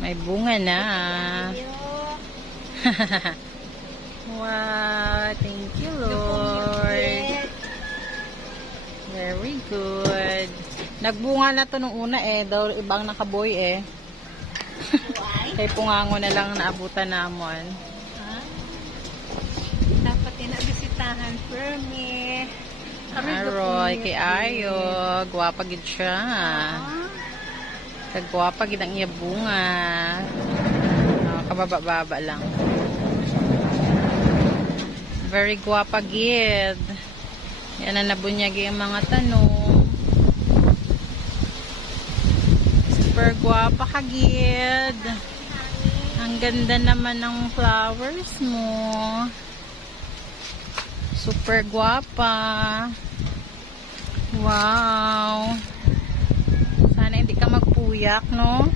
May bunga na. Wow, thank you, Lord. Very good. Nagbunga na to nung una daw ibang nakaboy Kay pungango na lang naabutan namon. Ha? Dapat inabisitahan for me. Aroy, kay Ayo. Gwapa gid siya. Kagwapa gid ang iya bunga. Kababa-baba lang. Very gwapa gid. Yan ang nabunyagi ang mga tanong. Super gwapa ka gid. Ang ganda naman ng flowers mo. Super gwapa. Wow. Sana hindi ka magpuyak, no?